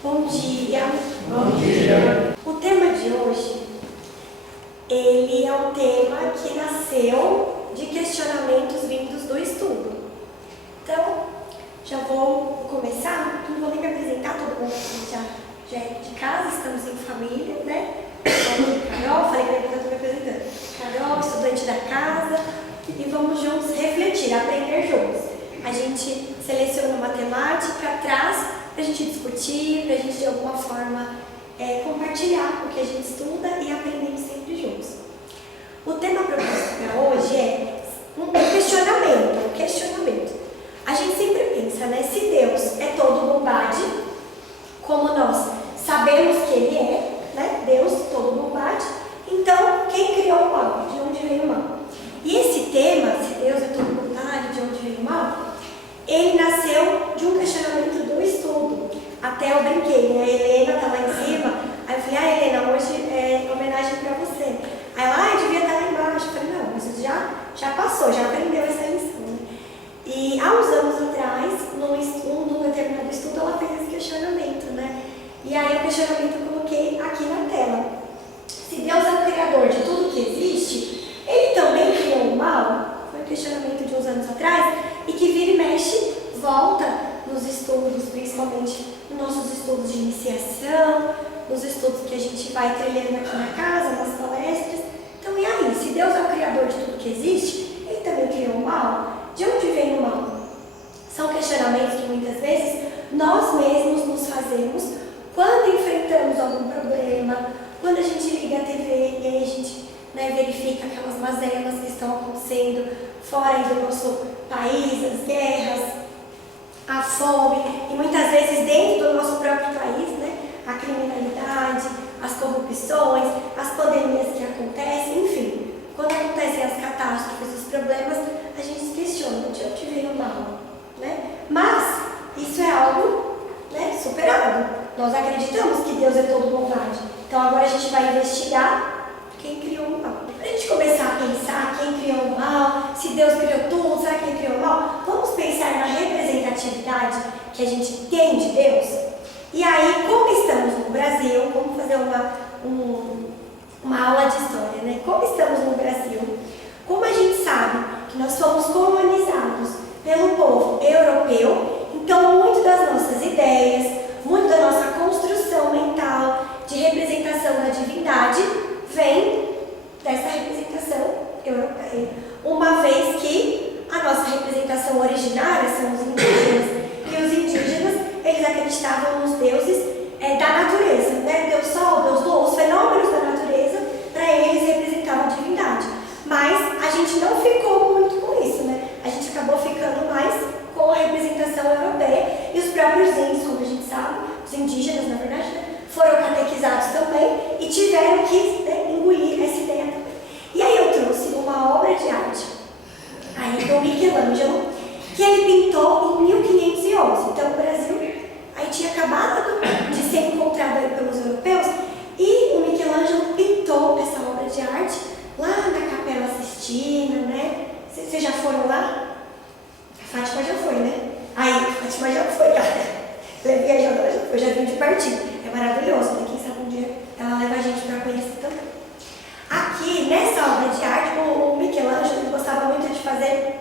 Bom dia. Bom dia. O tema de hoje, ele é um tema que nasceu de questionamentos vindos do estudo. Então, já vou começar, não vou nem me apresentar, todo mundo já é de casa, estamos em família, né? Carol, falei que eu estou me apresentando. Carol, estudante da casa, e vamos juntos refletir, aprender juntos. A gente seleciona uma temática, traz para a gente discutir, para a gente de alguma forma compartilhar o que a gente estuda e aprendemos sempre juntos. O tema proposto para hoje é um questionamento. A gente sempre pensa, né? Se Deus é todo bondade, como nós sabemos que Ele é, né? Deus todo bondade, então quem criou o mal? De onde veio o mal? E esse tema, se Deus é todo bondade, de onde veio o mal, ele nasceu de um questionamento do estudo. Até eu brinquei, né? A Helena está lá em cima, aí eu falei, Helena, hoje é homenagem para você. Aí ela, eu devia estar lá embaixo. Eu falei, não, isso já passou, já aprendeu essa lição, né? E há uns anos atrás, num determinado estudo, ela fez esse questionamento, né? E aí o questionamento eu coloquei aqui na tela. Se Deus é o criador de tudo que existe, Ele também criou o mal? Foi um questionamento de uns anos atrás, e que vira e mexe, volta nos estudos, principalmente nos nossos estudos de iniciação, nos estudos que a gente vai trilhando aqui na casa, nas palestras. Então, e aí? Se Deus é o criador de tudo que existe, Ele também criou o mal? De onde vem o mal? São questionamentos que muitas vezes nós mesmos nos fazemos quando enfrentamos algum problema, quando a gente liga a TV e aí a gente verifica aquelas mazelas que estão acontecendo fora do nosso país, as guerras, a fome, e muitas vezes dentro do nosso próprio país, né, a criminalidade, as corrupções, as pandemias que acontecem, enfim. Quando acontecem as catástrofes, os problemas, a gente se questiona de onde veio o mal, né? Mas isso é algo, né, superado. Nós acreditamos que Deus é todo bondade. Então agora a gente vai investigar quem criou o mal. Para a gente começar a pensar quem criou o mal, se Deus criou tudo, será que Ele criou o mal? Vamos pensar na representatividade que a gente tem de Deus? E aí, como estamos no Brasil, vamos fazer uma aula de história, né? Como estamos no Brasil? Como a gente sabe que nós fomos colonizados pelo povo europeu, então muito das nossas ideias, muito da nossa construção mental de representação da divindade vem dessa representação europeia. Uma vez que a nossa representação originária são os indígenas, e os indígenas, eles acreditavam nos deuses da natureza, né? Deus Sol, Deus Lua, os fenômenos da natureza, para eles representavam a divindade. Mas a gente não ficou muito com isso, né? A gente acabou ficando mais com a representação europeia, e os próprios índios, como a gente sabe, os indígenas, na verdade, né, foram catequizados também e tiveram que engolir essa ideia também. E aí eu trouxe uma obra de arte aí do Michelangelo, que ele pintou em 1511. Então o Brasil aí tinha acabado de ser encontrado aí pelos europeus, e o Michelangelo pintou essa obra de arte lá na Capela Sistina, né? Vocês já foram lá? A Fátima já foi, né? Aí, a Fátima já foi, cara. Ela é viajadora, já foi, já vim de pertinho. É maravilhoso, né? Quem sabe um dia ela leva a gente para conhecer também. Aqui, nessa obra de arte, o Michelangelo gostava muito de fazer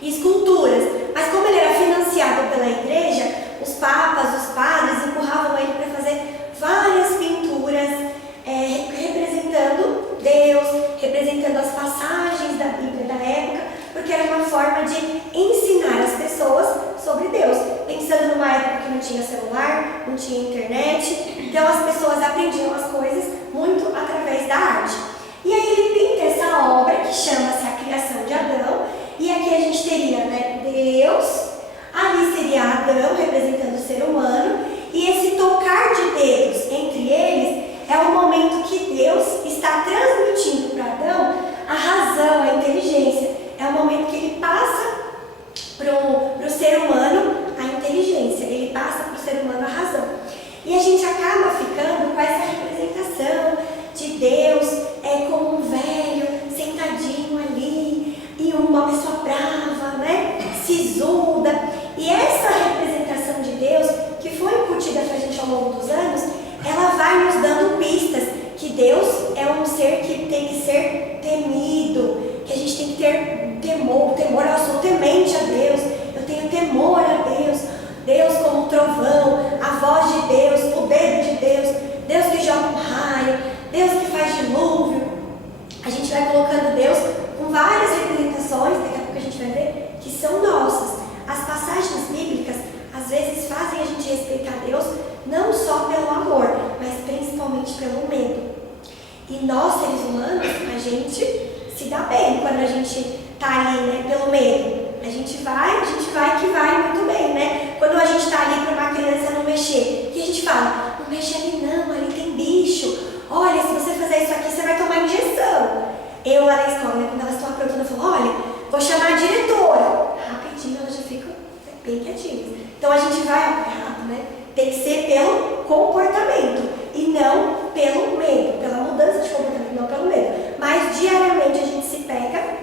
esculturas, mas como ele era financiado pela igreja, os papas, os padres empurravam ele para fazer várias pinturas representando Deus, representando as passagens da Bíblia da época, porque era uma forma de ensinar as pessoas sobre Deus, pensando numa época que não tinha celular, não tinha internet, então as pessoas aprendiam as coisas muito através da arte. E aí ele pinta essa obra que chama-se A Criação de Adão, e aqui a gente teria, né, Deus, ali seria Adão representando o ser humano, e esse tocar de dedos entre eles é o momento que Deus está transmitindo para Adão a razão, a inteligência. É o momento que ele passa para o ser humano a inteligência, ele passa para o ser humano a razão. E a gente acaba ficando com essa representação de Deus como um velho sentadinho ali, e uma pessoa brava, né? Sisuda. E essa representação de Deus não só pelo amor, mas principalmente pelo medo. E nós, seres humanos, a gente se dá bem quando a gente está ali, né, pelo medo. A gente vai que vai muito bem, né? Quando a gente está ali para uma criança não mexer, que a gente fala, não mexe ali não, ali tem bicho. Olha, se você fizer isso aqui, você vai tomar injeção. Eu lá na escola, né, quando elas estão aprontando, eu falo, olha, vou chamar a diretora. Rapidinho elas já ficam bem quietinhas. Então a gente vai errado, né? Tem que ser pelo comportamento e não pelo medo, pela mudança de comportamento, não pelo medo. Mas diariamente a gente se pega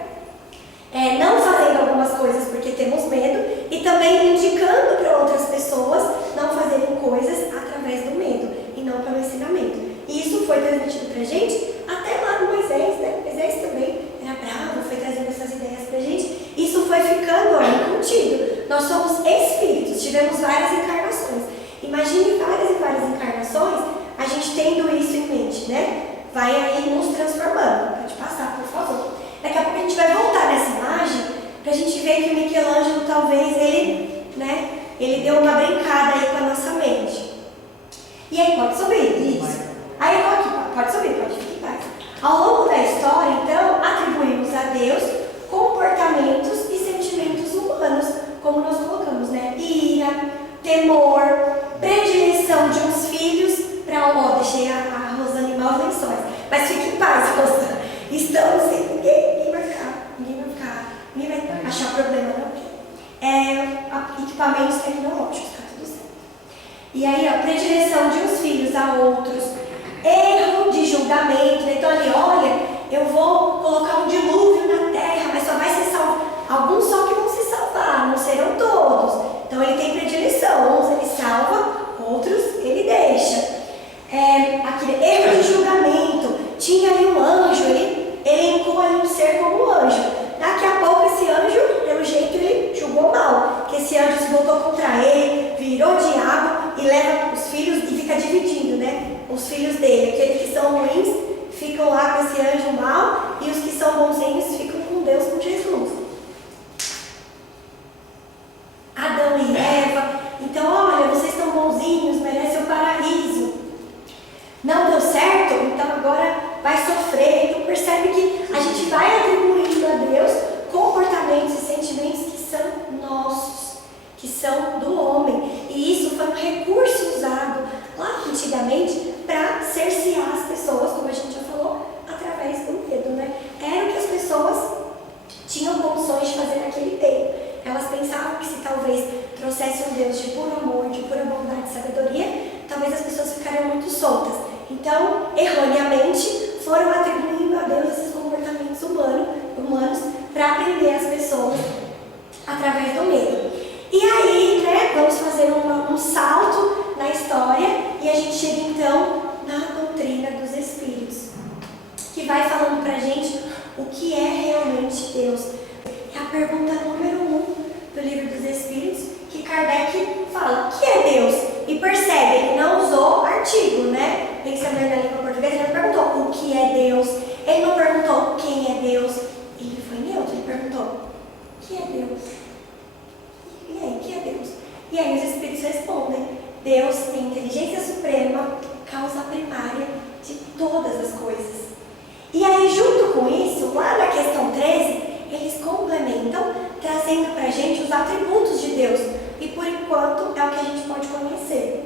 não fazendo algumas coisas porque temos medo e também indicando para outras pessoas não fazerem coisas através do medo e não pelo ensinamento. E isso foi transmitido pra gente até lá no Moisés, né? Moisés também era bravo, foi trazendo essas ideias pra gente. Isso foi ficando incutido. Nós somos espíritos, tivemos várias encarnações. Imagine várias e várias encarnações, a gente tendo isso em mente, né? Vai aí nos transformando. Pode passar, por favor. Daqui a pouco a gente vai voltar nessa imagem pra gente ver que o Michelangelo talvez ele deu uma brincada aí com a nossa mente. E aí, pode subir, isso. Aí eu tô aqui, pode subir, pode ficar em paz. Ao longo da história, então, atribuímos a Deus comportamentos e sentimentos humanos, como nós colocamos, né? Ira, temor, predileção de uns filhos para deixei a Rosane mal os lençóis. Mas fique em paz, Rosane. Estamos sem ninguém vai achar problema, não. Equipamentos tecnológicos, tá tudo certo. E aí, predileção de uns filhos a outros, erro de julgamento, né? Então ali, olha, eu vou colocar um dilúvio na terra, mas só vai ser salvo. Alguns só que vão se salvar, não serão todos. Então ele tem predileção, uns ele salva, outros ele deixa. Aquele erro de julgamento, tinha ali um anjo, ele elencou ali um ser como anjo. Daqui a pouco esse anjo, pelo jeito, ele julgou mal, que esse anjo se voltou contra ele, virou diabo e leva os filhos e fica dividindo, né? Os filhos dele, aqueles que são ruins ficam lá com esse anjo mau e os que são bonzinhos ficam com Deus, com Jesus. Adão e Eva, então olha, vocês estão bonzinhos, merecem o paraíso. Não deu certo, então agora vai sofrer. Então percebe que a gente vai atribuindo a Deus comportamentos e sentimentos que são nossos, que são do homem. E isso foi um recurso usado lá antigamente para cercear as pessoas, como a gente já falou, através do medo, né? Era o que as pessoas tinham condições de fazer naquele tempo. Elas pensavam que se talvez trouxesse um Deus de puro amor, de pura bondade e sabedoria, talvez as pessoas ficariam muito soltas. Então, erroneamente, foram atribuindo a Deus esses comportamentos humanos para prender as pessoas através do medo. E aí, né, vamos fazer um salto na história e a gente chega então na doutrina dos Espíritos, que vai falando pra gente o que é realmente Deus. É a pergunta número 1 do Livro dos Espíritos, que Kardec fala, o que é Deus? E percebe, ele não usou artigo, né? Pensando na língua portuguesa, ele não perguntou o que é Deus, ele não perguntou quem é Deus, ele foi neutro, ele perguntou, o que é Deus? E aí, o que é Deus? E aí os Espíritos respondem, Deus é inteligência suprema, causa primária de todas as coisas. E aí, junto com isso, lá na questão 13, eles complementam, trazendo para a gente os atributos de Deus. E por enquanto é o que a gente pode conhecer.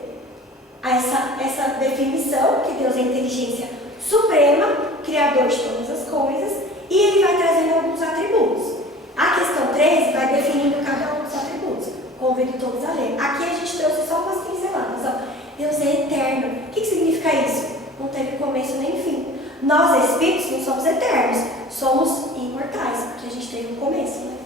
Essa definição, que Deus é inteligência suprema, criador de todas as coisas, e ele vai trazendo alguns atributos. A questão 13 vai definindo cada um dos atributos. Convido todos a ler. Aqui a gente trouxe só umas pinceladas. Ó. Deus é eterno. O que significa isso? Não teve começo nem fim. Nós, espíritos, não somos eternos. Somos imortais, porque a gente teve um começo, né?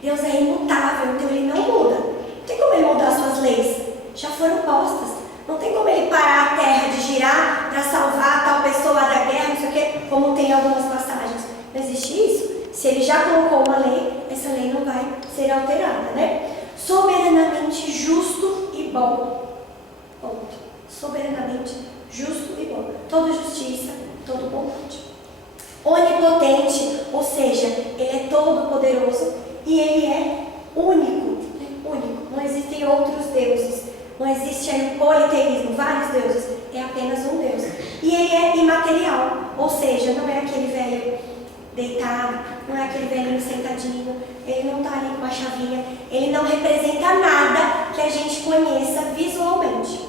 Deus é imutável, então ele não muda. Não tem como ele mudar suas leis. Já foram postas. Não tem como ele parar a terra de girar para salvar tal pessoa da guerra, não sei o quê, como tem algumas passagens. Não existe isso. Se ele já colocou uma lei, essa lei não vai ser alterada, né? Soberanamente justo e bom. Ponto. Soberanamente justo e bom. Toda justiça, toda bondade. Onipotente, ou seja, ele é todo poderoso e ele é único. Único. Não existem outros deuses. Não existe aí um politeísmo, vários deuses, é apenas um Deus. E ele é imaterial, ou seja, não é aquele velho deitado, não é aquele velhinho sentadinho, ele não está ali com uma chavinha, ele não representa nada que a gente conheça visualmente.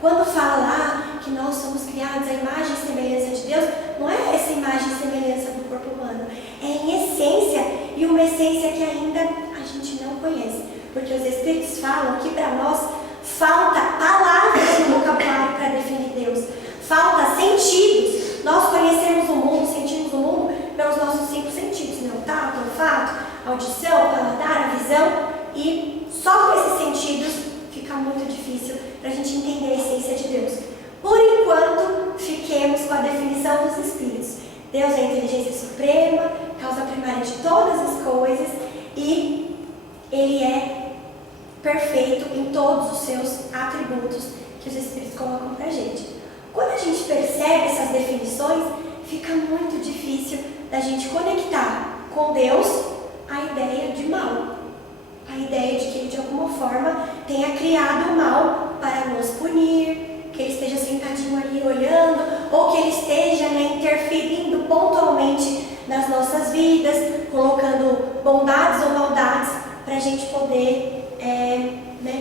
Quando fala lá que nós somos criados à imagem e semelhança de Deus, não é essa imagem e semelhança do corpo humano, é em essência, e uma essência que ainda a gente não conhece, porque os Espíritos falam que para nós falta palavras no vocabulário para definir Deus, falta sentidos. Nós conhecemos o mundo, sentimos o mundo pelos nossos 5 sentidos, né? O tato, o olfato, a audição, o paladar, a visão, e só com esses sentidos fica muito difícil para a gente entender a essência de Deus. Por enquanto, fiquemos com a definição dos Espíritos. Deus é a inteligência suprema, causa primária de todas as coisas, e Ele é perfeito em todos os seus atributos que os Espíritos colocam para a gente. Quando a gente percebe essas definições, fica muito difícil da gente conectar com Deus a ideia de mal. A ideia de que Ele de alguma forma tenha criado o mal para nos punir, que Ele esteja sentadinho ali olhando, ou que Ele esteja interferindo pontualmente nas nossas vidas, colocando bondades ou maldades para a gente poder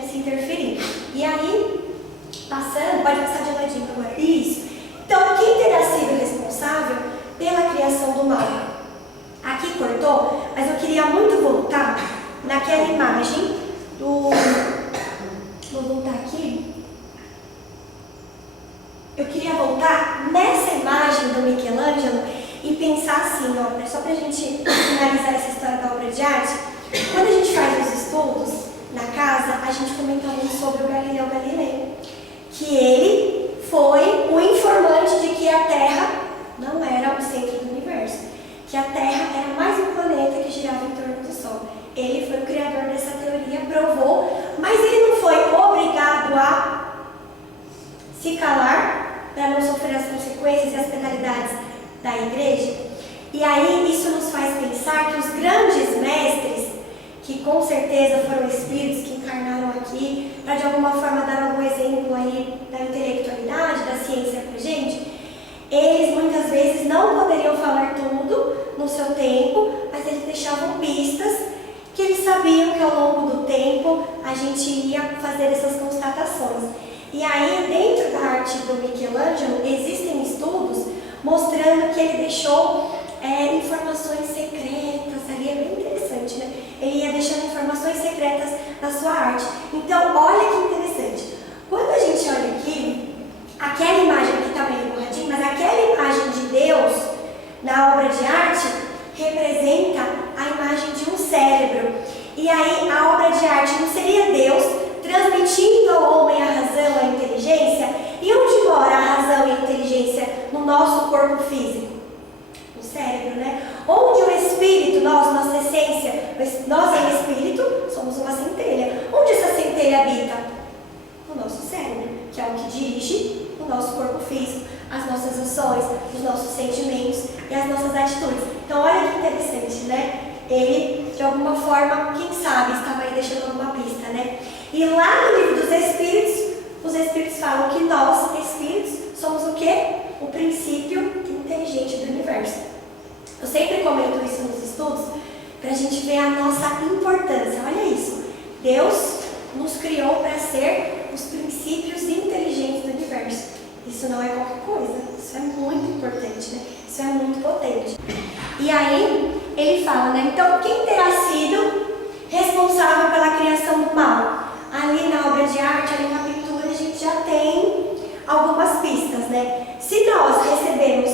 se interferir. E aí, passando, pode passar de ladinho agora. Isso. Então, quem terá sido responsável pela criação do mal? Aqui cortou, mas eu queria muito voltar naquela imagem do... Vou voltar aqui. Eu queria voltar nessa imagem do Michelangelo e pensar assim, ó, só pra gente finalizar essa história da obra de arte. Quando a gente faz os estudos na casa, a gente comenta muito sobre o Galileu Galilei, que ele foi o informante de que a Terra não era o centro do universo, que a Terra era mais um planeta que girava em torno do Sol. Ele foi o criador dessa teoria, provou, mas ele não foi obrigado a se calar para não sofrer as consequências e as penalidades da igreja. E aí isso nos faz pensar que os grandes mestres, que com certeza foram espíritos que encarnaram aqui para de alguma forma dar algum exemplo aí da intelectualidade, da ciência pra gente, eles muitas vezes não poderiam falar tudo no seu tempo, mas eles deixavam pistas que eles sabiam que ao longo do tempo a gente ia fazer essas constatações. E aí, dentro da arte do Michelangelo, existem estudos mostrando que ele deixou informações secretas ali, é bem interessante, né? Ele ia deixando informações secretas na sua arte. Então, olha que interessante. Quando a gente olha aqui, aquela imagem aqui está meio borradinha, mas aquela imagem de Deus na obra de arte representa a imagem de um cérebro. E aí, a obra de arte não seria Deus transmitindo ao homem a razão, a inteligência? E onde mora a razão e a inteligência no nosso corpo físico? No cérebro, né? Onde o espírito, nossa essência, nós em espírito somos uma centelha. Onde essa centelha habita? No nosso cérebro, que é o que dirige o nosso corpo físico, as nossas ações, os nossos sentimentos e as nossas atitudes. Então, olha que interessante, né? Ele, de alguma forma, quem sabe, estava aí deixando alguma pista, né? E lá no livro dos Espíritos, os Espíritos falam que nós, Espíritos, somos o quê? O princípio inteligente do universo. Eu sempre comento isso nos estudos, para a gente ver a nossa importância. Olha isso. Deus nos criou para ser os princípios inteligentes do universo. Isso não é qualquer coisa. Isso é muito importante, né? Isso é muito potente. E aí, ele fala, né? Então, quem terá sido responsável pela criação do mal? Ali na obra de arte, ali na pintura, a gente já tem algumas pistas, né? Se nós recebemos,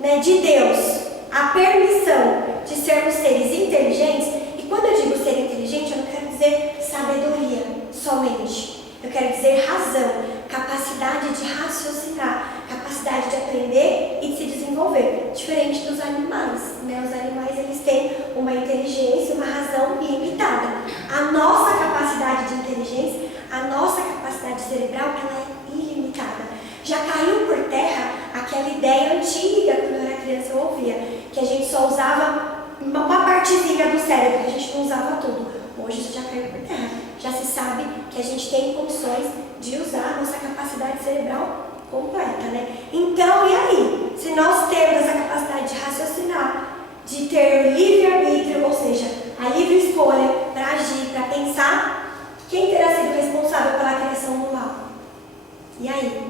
né, de Deus a permissão de sermos seres inteligentes, e quando eu digo ser inteligente, eu não quero dizer sabedoria somente. Eu quero dizer razão, capacidade de raciocinar, capacidade de aprender e de se desenvolver, diferente dos animais, né? Os animais, eles têm uma inteligência, uma razão ilimitada. A nossa capacidade de inteligência, a nossa capacidade cerebral, ela é ilimitada. Já caiu por terra aquela ideia antiga, quando eu era criança eu ouvia, que a gente só usava uma partezinha do cérebro, que a gente não usava tudo. Hoje isso já caiu por terra. já se sabe que a gente tem condições de usar a nossa capacidade cerebral completa, né? Então, e aí? Se nós temos essa capacidade de raciocinar, de ter livre-arbítrio, ou seja, a livre escolha para agir, para pensar, quem terá sido responsável pela criação do mal? E aí?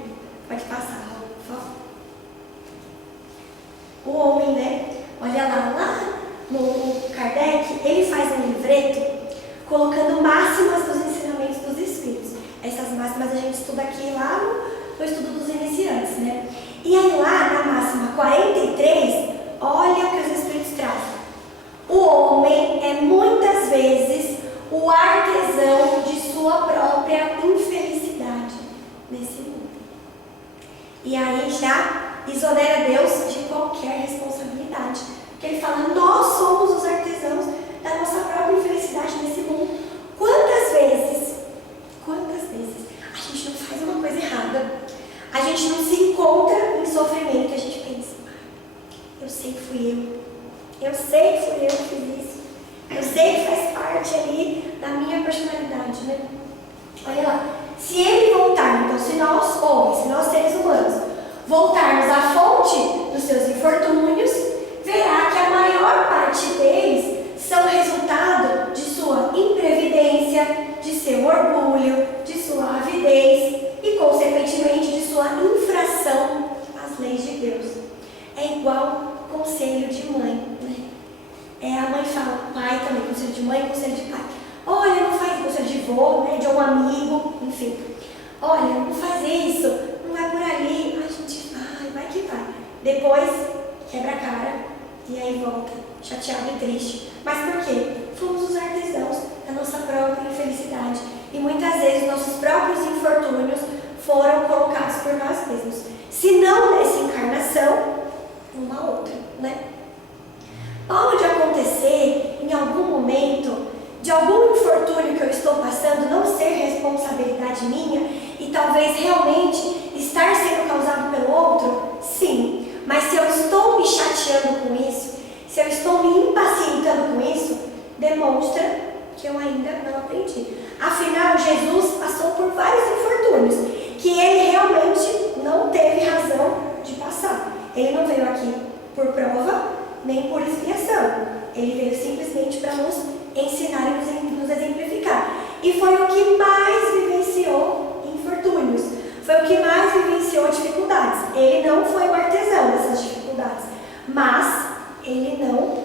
Pode passar, por favor. O homem, né? Olha lá no Kardec, ele faz um livreto colocando máximas dos ensinamentos dos Espíritos. Essas máximas a gente estuda aqui lá no estudo dos iniciantes, né? E aí lá na máxima 43, olha o que os Espíritos trazem. O homem é muitas vezes o artesão de sua própria infelicidade nesse mundo. E aí já exonera Deus de qualquer responsabilidade. Porque ele fala, nós somos os artesãos da nossa própria infelicidade nesse mundo. Quantas vezes a gente não faz uma coisa errada, a gente não se encontra em sofrimento, a gente pensa, eu sei que fui eu que fiz isso, eu sei que faz parte ali da minha personalidade, né? Olha lá, se ele voltar, então se nós homens, se nós seres humanos, voltarmos à fonte dos seus infortúnios, verá que a maior parte deles são resultado de sua imprevidência, de seu orgulho, de sua avidez e, consequentemente, de sua infração às leis de Deus. É igual conselho de mãe, né? A mãe fala, pai também, conselho de mãe, conselho de pai. Olha, não faz conselho de vô, né, de um amigo, enfim. Olha, não faz isso, não vai por ali. A gente vai que vai. Depois, quebra a cara e aí volta, chateado e triste. Mas por quê? Fomos os artesãos da nossa própria infelicidade. E muitas vezes nossos próprios infortúnios foram colocados por nós mesmos. Se não nessa encarnação, uma outra, né? Pode acontecer em algum momento de algum infortúnio que eu estou passando não ser responsabilidade minha e talvez realmente estar sendo causado pelo outro? Sim, mas se eu estou me chateando com isso, se eu estou me impacientando com isso, demonstra que eu ainda não aprendi. Afinal, Jesus passou por vários infortúnios que ele realmente não teve razão de passar. Ele não veio aqui por prova nem por expiação. Ele veio simplesmente para nos ensinar e nos exemplificar. E foi o que mais vivenciou infortúnios. Foi o que mais vivenciou dificuldades. Ele não foi o artesão dessas dificuldades, mas ele não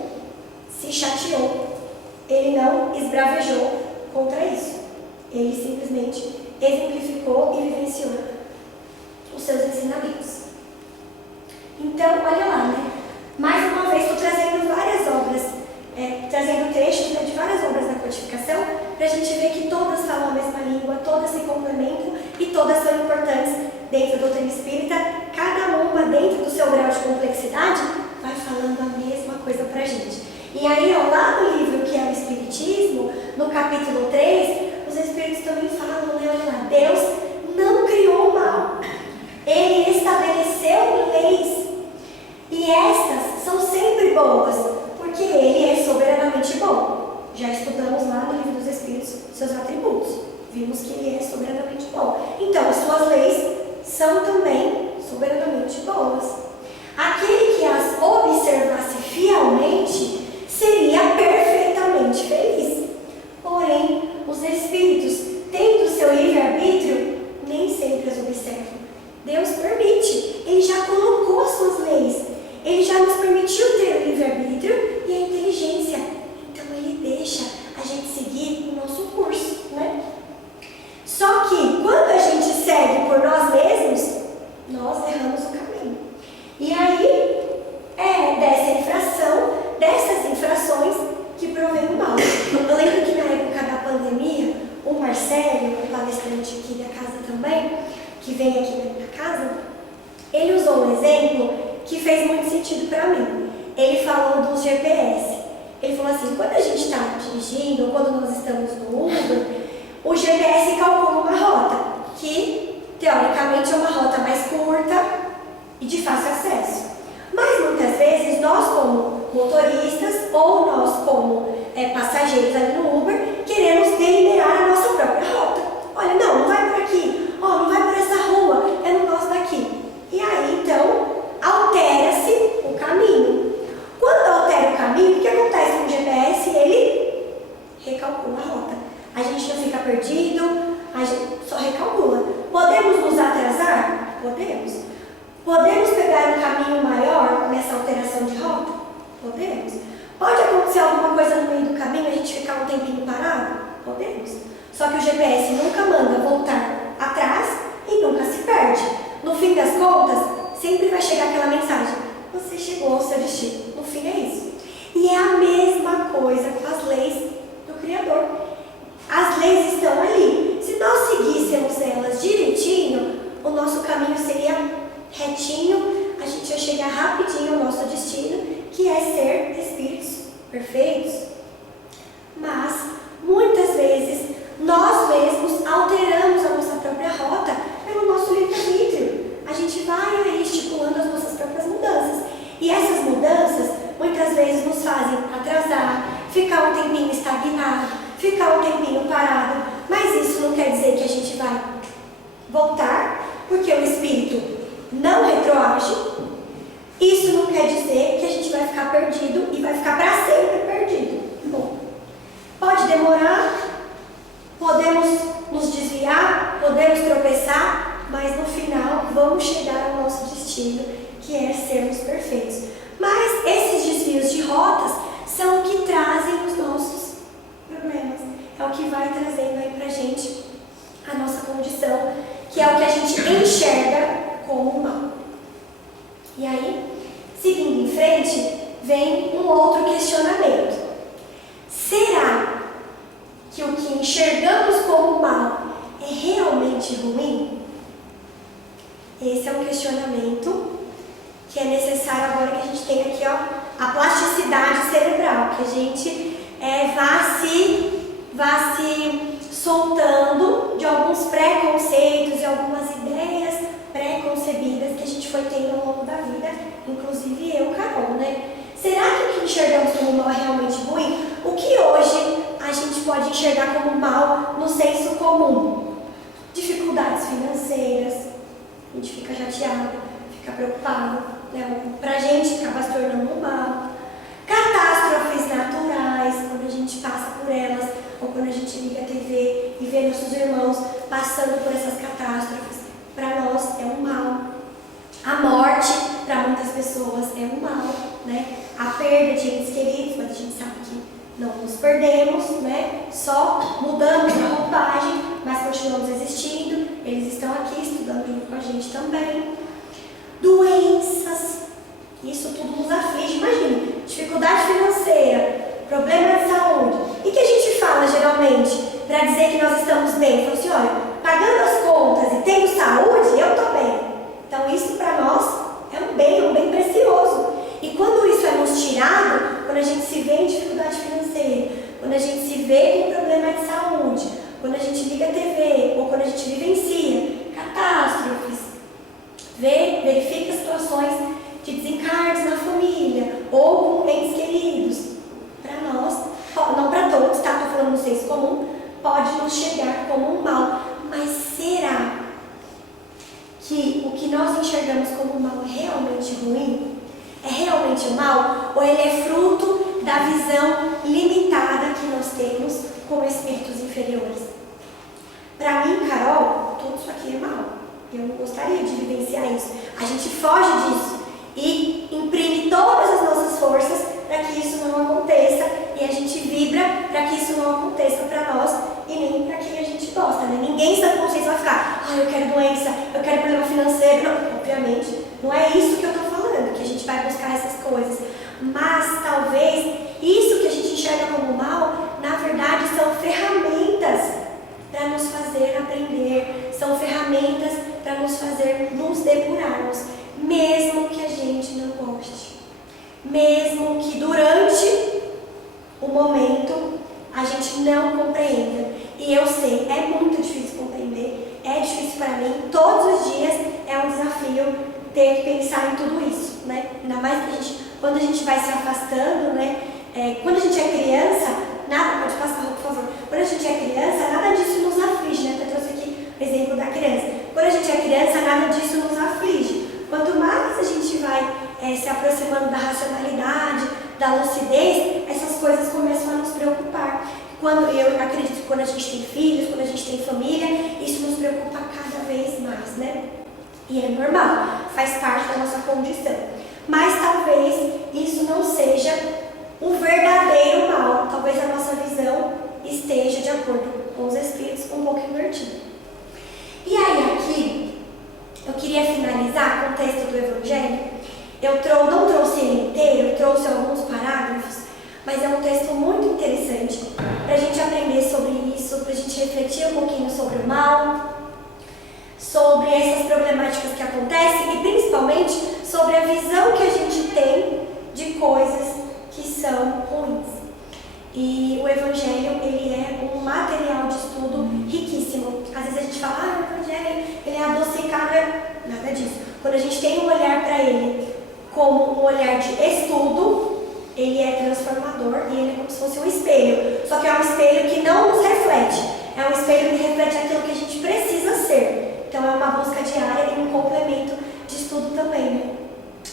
se chateou. Ele não esbravejou contra isso. Ele simplesmente exemplificou e vivenciou os seus ensinamentos. Então, olha lá, né? Mais uma vez, estou trazendo várias obras, trazendo trechos de várias obras da codificação, para a gente ver que todas falam a mesma língua, todas se complementam e todas são importantes dentro da doutrina espírita. Cada uma, dentro do seu grau de complexidade, vai falando a mesma coisa para a gente. E aí, ó, lá no livro que é o Espiritismo, no capítulo 3, os Espíritos também falam, né? Olha lá, Deus não criou o mal. Ele estabeleceu leis. E estas são sempre boas, porque ele é soberanamente bom. Já estudamos lá no livro dos Espíritos seus atributos. Vimos que ele é soberanamente bom. Então, as suas leis são também soberanamente boas. Aquele que as observasse fielmente seria perfeitamente feliz. Porém, os Espíritos, tendo seu livre-arbítrio, nem sempre as observam. Deus permite, ele já colocou as suas leis, ele já nos permitiu ter o livre-arbítrio e a inteligência. Então ele deixa a gente seguir o nosso curso, né? Só que quando a gente segue por nós mesmos, nós erramos o caminho. E aí dessas infrações que provém o mal. Eu lembro que na época da pandemia, o Marcelo, um palestrante aqui da casa também, que vem aqui na casa, ele usou um exemplo que fez muito sentido para mim. Ele falou dos GPS. Ele falou assim, quando a gente está dirigindo, ou quando nós estamos no Uber, o GPS calcula uma rota, que teoricamente é uma rota mais curta e de fácil acesso. Mas muitas vezes nós como motoristas ou nós como passageiros ali no Uber, queremos delinear a nossa própria rota. Olha, não vai por aqui, não vai por essa rua, eu não gosto daqui. E aí, então, altera-se o caminho. Quando altera o caminho, o que acontece com o GPS? Ele recalcula a rota. A gente não fica perdido, a gente só recalcula. Podemos nos atrasar? Podemos. Podemos pegar um caminho maior nessa alteração de rota? Podemos. Pode acontecer alguma coisa no meio do caminho, a gente ficar um tempinho parado? Podemos. Só que o GPS nunca manda voltar atrás e nunca se perde. No fim das contas, sempre vai chegar aquela mensagem: você chegou ao seu destino. No fim é isso. E é a mesma coisa com as leis do Criador. As leis estão ali. Se nós seguíssemos elas direitinho, o nosso caminho seria retinho, a gente ia chegar rapidinho ao nosso destino, que é ser espíritos perfeitos. Mas, muitas vezes, nós mesmos alteramos a nossa própria rota pelo nosso livre-arbítrio. A gente vai aí estipulando as nossas próprias mudanças. E essas mudanças, muitas vezes, nos fazem atrasar, ficar um tempinho estagnado, ficar um tempinho parado. Mas isso não quer dizer que a gente vai voltar, porque o espírito não retroage. Isso não quer dizer que a gente vai ficar perdido e vai ficar para sempre perdido. Bom, pode demorar, podemos nos desviar, podemos tropeçar, mas no final vamos chegar ao nosso destino, que é sermos perfeitos. Mas esses desvios de rotas são o que trazem os nossos problemas. É o que vai trazendo aí pra gente a nossa condição, que é o que a gente enxerga como mal. E aí, seguindo em frente, vem um outro questionamento. Será que o que enxergamos como mal é realmente ruim? Esse é um questionamento que é necessário agora que a gente tenha aqui, a plasticidade cerebral, que a gente vá se soltando de alguns preconceitos e algumas ideias pré-concebidas que a gente foi tendo ao longo da vida, inclusive eu, Carol, né? Será que o que enxergamos como mal é realmente ruim? O que hoje a gente pode enxergar como mal no senso comum? Dificuldades financeiras, a gente fica chateado, fica preocupado, né? Pra gente acaba se tornando um mal. Catástrofes naturais, quando a gente passa por elas, ou quando a gente liga a TV e vê nossos irmãos passando por essas catástrofes, para nós é um mal. A morte, para muitas pessoas, é um mal, né? A perda de entes queridos, mas a gente sabe que não nos perdemos, né? Só mudamos a roupagem, mas continuamos existindo. Eles estão aqui estudando junto com a gente também. Doenças, isso tudo nos aflige. Imagina, dificuldade financeira, problema de saúde. E que a gente fala geralmente para dizer que nós estamos bem? Fala assim, olha, pagando as contas e tendo saúde, eu estou bem. Então isso para nós é um bem precioso. E quando isso é nos tirado, quando a gente se vê em dificuldade financeira, quando a gente se vê com problema de saúde, quando a gente liga a TV, ou quando a gente vivencia catástrofes, verifica situações de desencarnes na família, ou com entes queridos, para nós, não para todos, tá? Estou falando no senso comum, pode nos chegar como um mal. Mas será que o que nós enxergamos como mal é realmente ruim? É realmente um mal? Ou ele é fruto da visão limitada que nós temos como espíritos inferiores? Para mim, Carol, tudo isso aqui é mal. Eu não gostaria de vivenciar isso. A gente foge disso e imprime todas as nossas forças para que isso não aconteça, e a gente vibra para que isso não aconteça para nós e nem para quem a gente gosta, né? Ninguém está com consciência vai ficar, eu quero doença, eu quero problema financeiro. Não, obviamente, não é isso que eu estou falando, que a gente vai buscar essas coisas. Mas talvez isso que a gente enxerga como mal, na verdade, são ferramentas para nos fazer aprender, são ferramentas para nos fazer nos depurarmos, mesmo que a gente não goste, mesmo que durante o momento a gente não compreenda. E eu sei, é muito difícil compreender, é difícil para mim, todos os dias é um desafio ter que pensar em tudo isso, né? Ainda mais que quando a gente vai se afastando, né? Quando a gente é criança, nada, pode passar, por favor. Quando a gente é criança, nada disso nos aflige, né? Eu trouxe aqui o exemplo da criança. Quando a gente é criança, nada disso nos aflige. Quanto mais a gente vai se aproximando da racionalidade, da lucidez, essas coisas começam a nos preocupar. Eu acredito que quando a gente tem filhos, quando a gente tem família, isso nos preocupa cada vez mais, né? E é normal, faz parte da nossa condição. Mas talvez isso não seja o verdadeiro mal. Talvez a nossa visão esteja, de acordo com os espíritos, um pouco invertida. E aí aqui, eu queria finalizar com o texto do Evangelho. Eu não trouxe ele inteiro, eu trouxe alguns parágrafos, mas é um texto muito interessante para a gente aprender sobre isso, para a gente refletir um pouquinho sobre o mal, sobre essas problemáticas que acontecem e principalmente sobre a visão que a gente tem de coisas que são ruins. E o Evangelho, ele é um material de estudo riquíssimo. Às vezes a gente fala, o Evangelho, ele é adocicado, nada disso. Quando a gente tem um olhar para ele como um olhar de estudo, ele é transformador e ele é como se fosse um espelho. Só que é um espelho que não nos reflete, é um espelho que reflete aquilo que a gente precisa ser. Então é uma busca diária e um complemento de estudo também, né?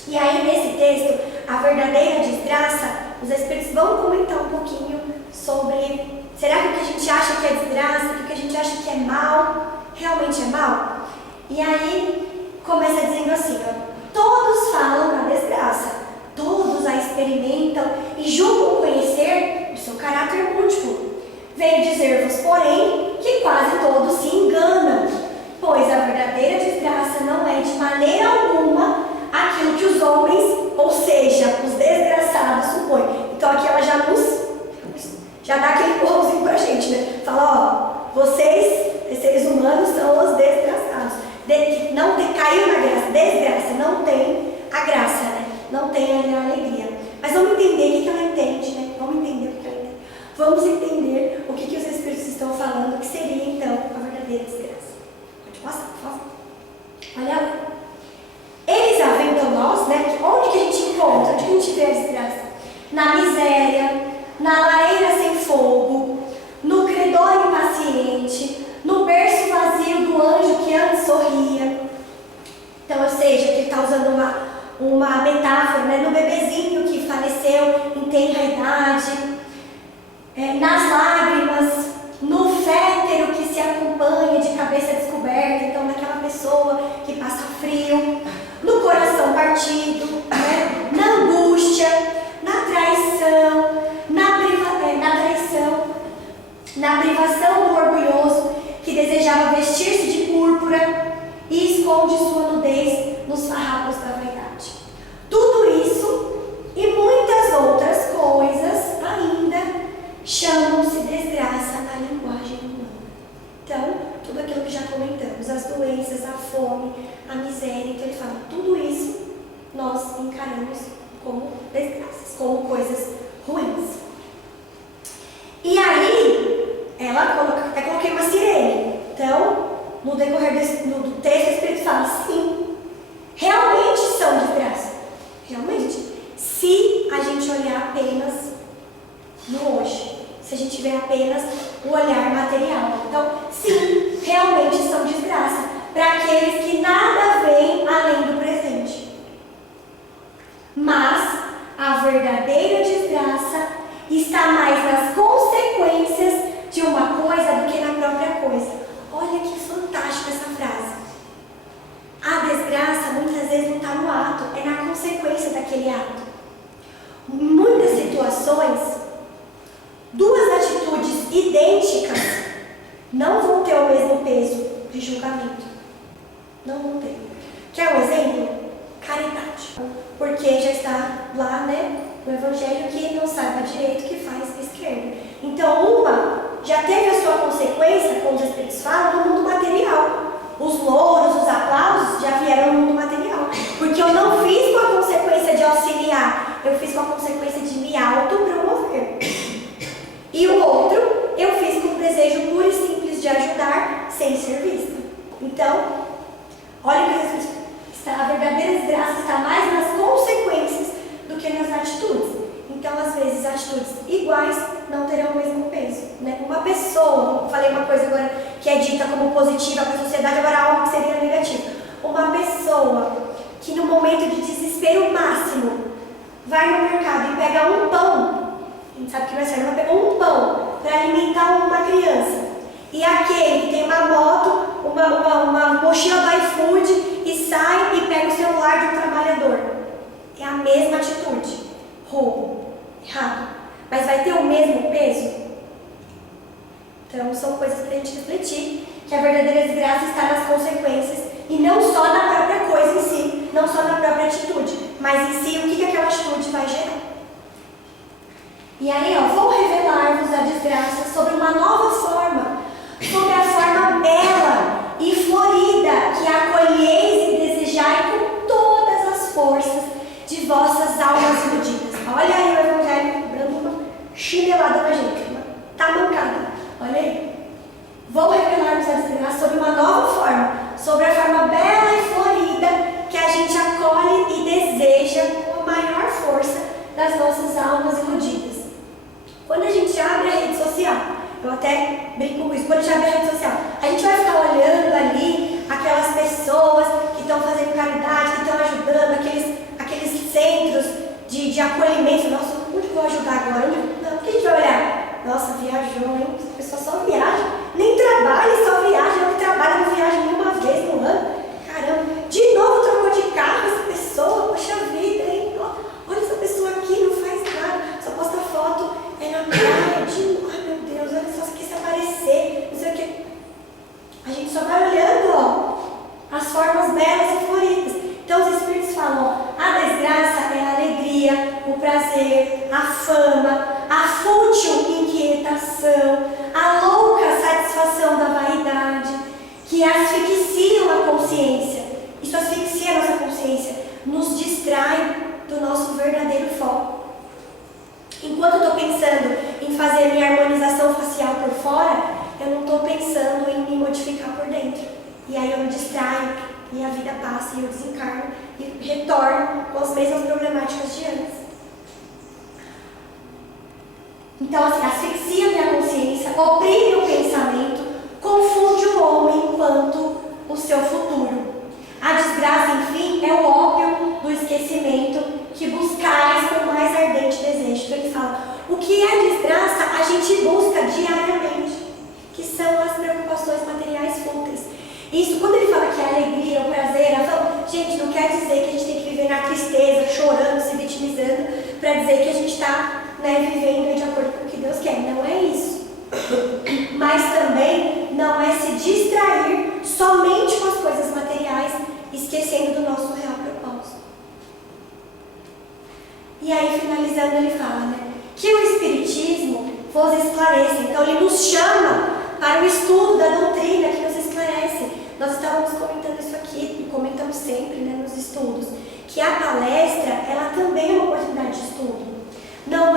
E aí nesse texto, a verdadeira desgraça, os espíritos vão comentar um pouquinho sobre, será que o que a gente acha que é desgraça, o que a gente acha que é mal, realmente é mal? E aí começa dizendo assim, ó, todos falam da desgraça, todos a experimentam e julgam conhecer o seu caráter múltiplo. Venho dizer-vos, porém, que quase todos se enganam, pois a verdadeira desgraça não é de maneira alguma aquilo que os homens, ou seja, os desgraçados, supõem. Então aqui ela já dá aquele empurrãozinho pra gente, né? Fala, ó, vocês, seres humanos, são os desgraçados. Não tem, caiu na graça, desgraça, não tem a graça, né? Não tem ali a alegria. Mas vamos entender o que ela entende, né? Vamos entender o que ela entende. Vamos entender o que os espíritos estão falando, que seria então a verdadeira desgraça. Pode passar, por favor. Olha lá. Eles aventam nós, né? Onde que a gente encontra? Onde que a gente vê a desgraça? Na miséria, na lareira sem fogo, no credor impaciente, no berço vazio do anjo que antes sorria. Então, ou seja, ele está usando uma metáfora, né? No bebezinho que faleceu em tenra idade, nas lágrimas, no fétero que se acompanha de cabeça descoberta, então naquela pessoa que passa frio, no coração partido, né? Na angústia, na traição, na privação do orgulhoso que desejava vestir-se de púrpura e esconde sua nudez nos farrapos da vaidade. Tudo isso e muitas outras coisas ainda chamam-se desgraça na linguagem humana. Então, tudo aquilo que já comentamos, as doenças, a fome, a miséria, então ele fala, tudo isso nós encaramos como desgraças, como coisas ruins. E aí, até coloquei uma sirene. Então, no decorrer do texto, o Espírito fala, sim, realmente são desgraças. Realmente. Se a gente olhar apenas no hoje, se a gente tiver apenas o olhar material. Então, sim, realmente são desgraças para aqueles que nada veem além do presente. Mas a verdadeira desgraça está mais nas consequências de uma coisa do que na própria coisa. Olha que fantástica essa frase. A desgraça muitas vezes não está no ato, é na consequência daquele ato. Em muitas situações, duas atitudes idênticas não vão ter o mesmo peso de julgamento. Não vão ter. Quer um exemplo? Caridade. Porque já está lá, né, no Evangelho, que não sabe a direita o que faz a esquerda. Então, uma já teve a sua consequência, como os Espíritos falam, no mundo material. Os louros, os aplausos já vieram no mundo material. Porque eu não fiz com a consequência de auxiliar, eu fiz com a consequência de me autopromover. E o outro, eu fiz com o desejo puro e simples de ajudar, sem ser vista. Então, olha que a verdadeira desgraça está mais nas consequências do que nas atitudes. Então, às vezes, atitudes iguais não terão o mesmo peso, né? Uma pessoa, falei uma coisa agora que é dita como positiva para a sociedade, agora algo que seria negativo. Uma pessoa que no momento de desespero máximo vai no mercado e pega um pão, a gente sabe que não é certo, mas pegou um pão para alimentar uma criança, e aquele que tem uma moto, uma mochila do iFood e sai e pega o celular de um trabalhador, é a mesma atitude, roubo, errado, mas vai ter o mesmo peso? Então são coisas para a gente refletir, que a verdadeira desgraça está nas consequências e não só na própria coisa em si, não só na própria atitude, mas em si o que aquela atitude vai gerar. E aí, vou revelar-vos a desgraça sobre uma nova forma, sobre a forma bela e florida que acolheis e desejai com todas as forças de vossas almas iludidas. Olha aí o Evangelho dando uma chinelada na gente, uma tamancada. Olha aí. Vou revelar-vos a desgraça sobre uma nova forma, sobre a forma bela e florida que a gente acolhe e deseja com a maior força das nossas almas iludidas. Quando a gente abre a rede social, eu até brinco com isso, quando a gente abre a rede social, a gente vai ficar olhando ali aquelas pessoas que estão fazendo caridade, que estão ajudando, aqueles centros de acolhimento. Nossa, onde eu vou ajudar agora? Não, o que a gente vai olhar? Nossa, viajou, hein? A pessoa só viaja, nem trabalha, só viaja, não trabalha, não viaja nenhuma vez no ano. Caramba, de novo trocou de carro essa pessoa, poxa vida, hein? Olha essa pessoa aqui, não faz nada, só posta foto na praia, ai meu Deus, olha só se aparecer, não sei o que. A gente só vai olhando, as formas belas e floridas. Então os Espíritos falam, a desgraça é a alegria, o prazer, a fama, a fútil inquietação, a louca satisfação da vaidade, que asfixiam a consciência. Isso asfixia a nossa consciência, nos distrai do nosso verdadeiro foco. Enquanto eu estou pensando em fazer a minha harmonização facial por fora, eu não estou pensando em me modificar por dentro. E aí eu me distraio, e a vida passa, e eu desencarno, e retorno com as mesmas problemáticas de antes. Então, assim, asfixia minha consciência, oprime o pensamento, confunde o homem quanto o seu futuro. A desgraça, enfim, é o ópio do esquecimento que buscais com o mais ardente desejo. Então ele fala, o que é desgraça a gente busca diariamente, que são as preocupações materiais fúteis. Isso, quando ele fala que é a alegria, o prazer, gente, não quer dizer que a gente tem que viver na tristeza, chorando, se vitimizando, para dizer que a gente está vivendo de acordo com o que Deus quer. Não é isso. Mas também não é se distrair somente com as coisas materiais, esquecendo do nosso real propósito. E aí, finalizando, ele fala, que o Espiritismo vos esclareça. Então, ele nos chama para o estudo da doutrina que nos esclarece. Nós estávamos comentando isso aqui, e comentamos sempre, nos estudos, que a palestra, ela também é uma oportunidade de estudo. Não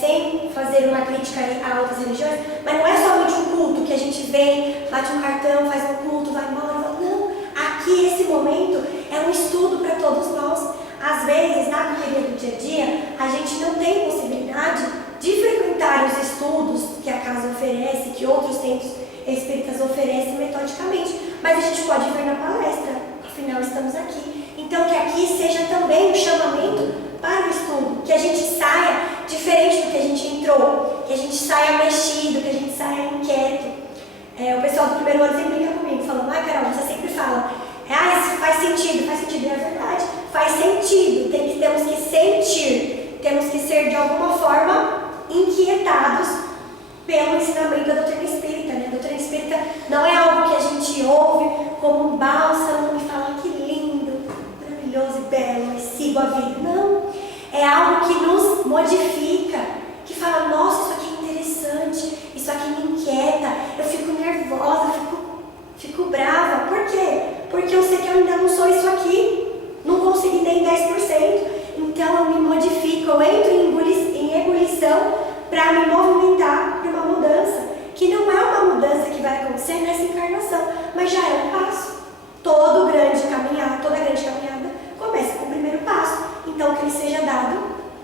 sem fazer uma crítica a outras religiões, mas não é somente um culto que a gente vem, bate um cartão, faz um culto, vai embora. Não, aqui esse momento é um estudo para todos nós. Às vezes, na correria do dia a dia, a gente não tem possibilidade de frequentar os estudos que a casa oferece, que outros centros espíritas oferecem metodicamente, mas a gente pode vir na palestra, afinal estamos aqui. Então, que aqui seja também um chamamento para o estudo, que a gente saia diferente do que a gente entrou, que a gente saia mexido, que a gente saia inquieto. O pessoal do primeiro ano sempre brinca comigo, falando, Carol, você sempre fala, isso faz sentido, e é verdade, faz sentido, temos que sentir, temos que ser de alguma forma inquietados pelo ensinamento da doutrina espírita. A doutrina espírita não é algo que a gente ouve como um bálsamo e fala que lindo, maravilhoso e belo, mas sigo a vida. Não, é algo que nos modifica, que fala, nossa, isso aqui é interessante, isso aqui me inquieta, eu fico nervosa, fico brava. Por quê? Porque eu sei que eu ainda não sou isso aqui, não consegui nem 10%, então eu me modifico, eu entro em ebulição para me movimentar para uma mudança, que não é uma mudança que vai acontecer nessa encarnação, mas já é um passo. Toda grande caminhada começa com o primeiro passo, então que ele seja dado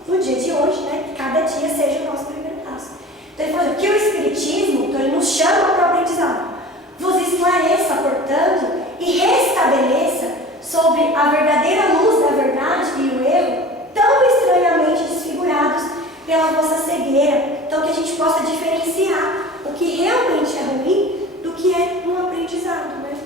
no dia de hoje, que cada dia seja o nosso primeiro passo. Então ele falou que o Espiritismo, então ele nos chama para o aprendizado. Vos esclareça, portanto, e restabeleça sobre a verdadeira luz da verdade e o erro, tão estranhamente desfigurados pela vossa cegueira, então que a gente possa diferenciar o que realmente é ruim do que é um aprendizado, né?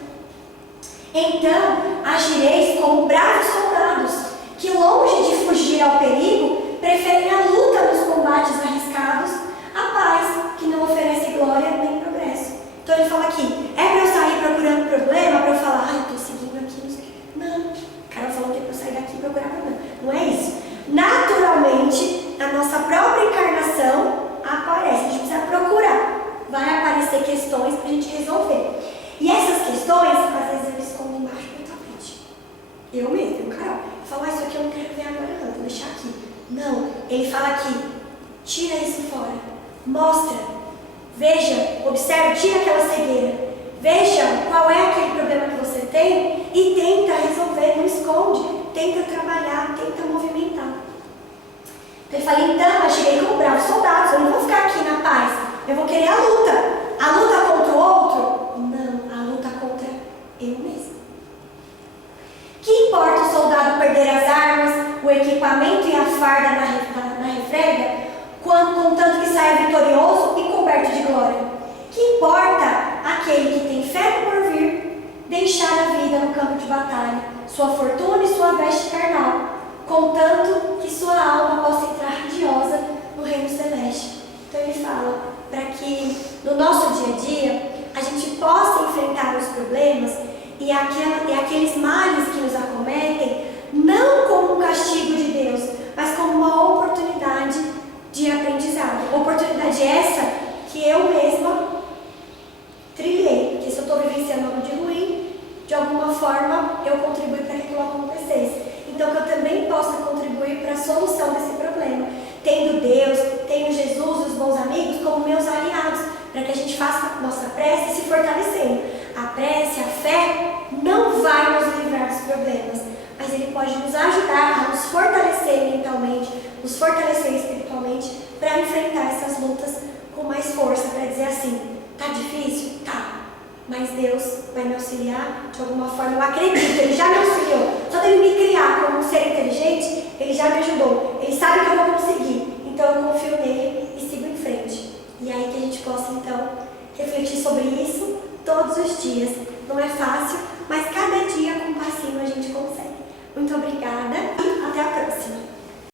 Então, agireis como bravos soldados, que longe de fugir ao perigo, preferem a luta nos combates arriscados, a paz, que não oferece glória nem progresso. Então ele fala aqui, é para eu sair procurando problema, para eu falar, estou seguindo aqui, não. O cara falou que é para eu sair daqui e procurar problema. Não é isso. Naturalmente, a nossa própria encarnação aparece, a gente precisa procurar. Vai aparecer questões para a gente resolver. E essas questões, às vezes eu escondo embaixo do tapete. Eu mesmo, Carol. Eu falo, isso aqui eu não quero ver agora não, vou deixar aqui. Não, ele fala aqui, tira isso fora, mostra, veja, observe, tira aquela cegueira, veja qual é aquele problema que você tem e tenta resolver, não esconde, tenta trabalhar, tenta movimentar. Então ele fala, então, eu cheguei como bravos soldados, eu não vou ficar aqui na paz, eu vou querer a luta contra o outro? Não, a luta contra eu mesmo. Que importa o soldado perder as armas, o equipamento e a farda na refrega, contanto que saia vitorioso e coberto de glória? Que importa aquele que tem fé no porvir deixar a vida no campo de batalha, sua fortuna e sua veste carnal, contanto que sua alma possa entrar radiosa no reino celeste? Então ele fala para que no nosso dia a dia a gente possa enfrentar os problemas e aqueles males que nos acometem, não como um castigo de Deus, mas como uma oportunidade de aprendizado. Oportunidade essa que eu mesma trilhei, porque se eu estou vivenciando algo de ruim, de alguma forma eu contribuí para que aquilo acontecesse. Então que eu também possa contribuir para a solução desse problema, tendo Deus, tendo Jesus e os bons amigos como meus aliados, para que a gente faça nossa prece e se fortalecendo. A prece, a fé, não vai nos livrar dos problemas, mas ele pode nos ajudar a nos fortalecer mentalmente, nos fortalecer espiritualmente, para enfrentar essas lutas com mais força, para dizer assim, tá difícil? Tá, mas Deus vai me auxiliar de alguma forma, eu acredito, Ele já me auxiliou, só dele me criar como um ser inteligente, Ele já me ajudou, Ele sabe que eu vou conseguir, então eu confio nele e sigo em frente. E aí que a gente possa então refletir sobre isso todos os dias. Não é fácil,